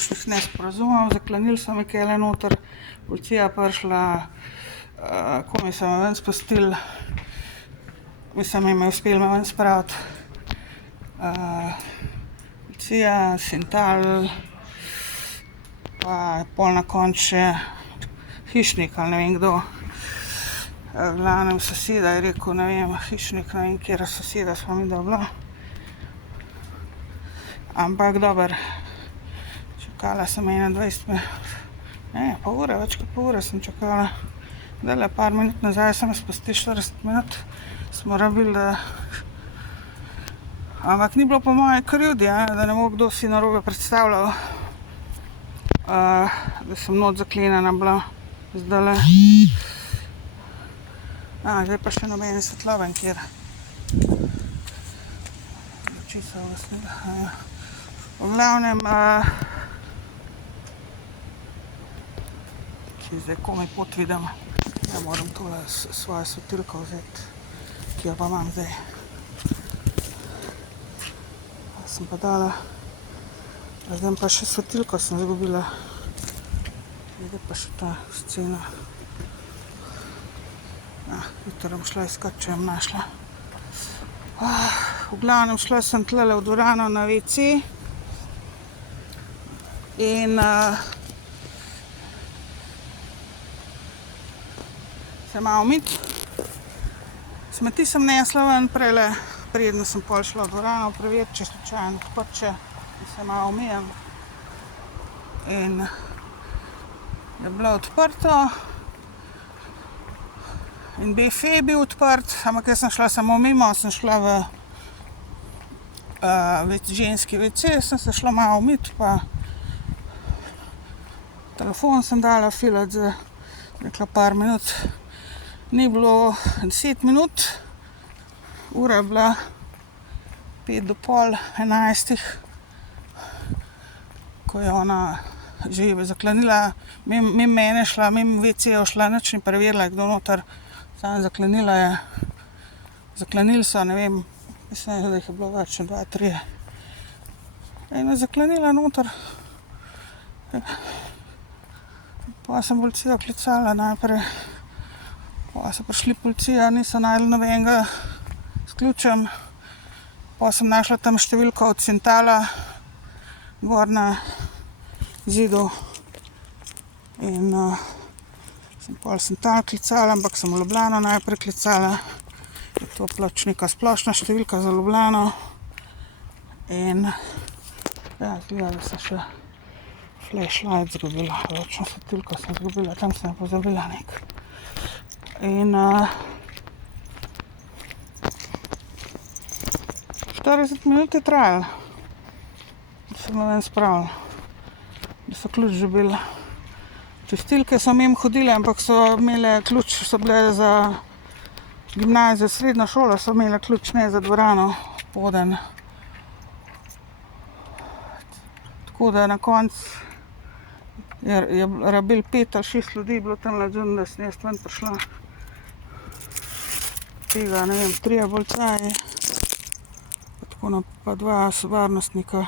kakšnih nesporazumov, zaklenili so mi kele noter, policija prišla, komaj so me ven spustili, mislim, jim je uspelo me ven spraviti. Policija, Sintal, pa pol na koncu še hišnik ali ne vem kdo. V glavnem soseda je rekel, ne vem, hišnik, ne vem, katera soseda smo mi da bila. Ampak dober, čakala sem 21 minut, ne, pol ure, več kot pol ure sem čakala. Zdajle par minut nazaj sem spustili 40 minut, smo rabili, da... Ampak ni bilo po moje krivdi, da ne bo kdo si narobe predstavljal, da sem not zaklenjena bila zdajle. Zdaj pa še nobene svetlobe nikjer. Luči so ugasnile. V glavnem, če zdaj komaj pot vidim, ja moram tole svojo svetilko vzeti, ki jo pa imam zdaj. Sem pa dala, zdaj pa še svetilko sem izgubila. Zdaj pa še ta scena. Jutro bom šla iskat, če bom našla. V glavnem šla sem tlele v dvorano na WC in se malo umit. Smeti sem nesla ven prejle, preden sem pol šla v dvorano preveriti, če slučajno odprče in se malo umijem. In je bilo odprto. In bife je bil odprt, ampak jaz sem šla samo mimo, sem šla v ženski WC, sem se šla malo umit, pa telefon sem dala filat za rekla par minut. Ni bilo 10 minut, ura je bila 5 do pol 11, ko je ona že zaklenila, mimo mene šla, mimo WC-ja šla, nič ni preverila, kdo noter. Samo zaklenila je, zaklenili so, ne vem, mislim, da jih je bilo več, 2, 3. In je zaklenila noter. Pa sem policijo klicala najprej, pa so prišli policija, niso našli nobenega s ključem. Pa sem našla tam številko od Sintala, gor na zidu. In pol sem tam klicala, ampak sem v Ljubljano najprej klicala. Je to pač neka splošna številka za Ljubljano. In ja, izgleda, da sem še flashlight zgubila, ročno svetilko sem zgubila, tam sem pozabila nek. In 40 minut je trajalo, da so me ven spravili, da so ključ dobili. Čistilke so mimo hodile, ampak so imele ključ, so bile za gimnazijo, srednjo šolo, so imele ključ, ne za dvorano poden. Tako da na koncu je rabil 5 ali 6 ljudi, bilo tam zunaj, da sem jaz ven prišla. Tega, ne vem, 3 bolcaji, pa 2 varnostnika.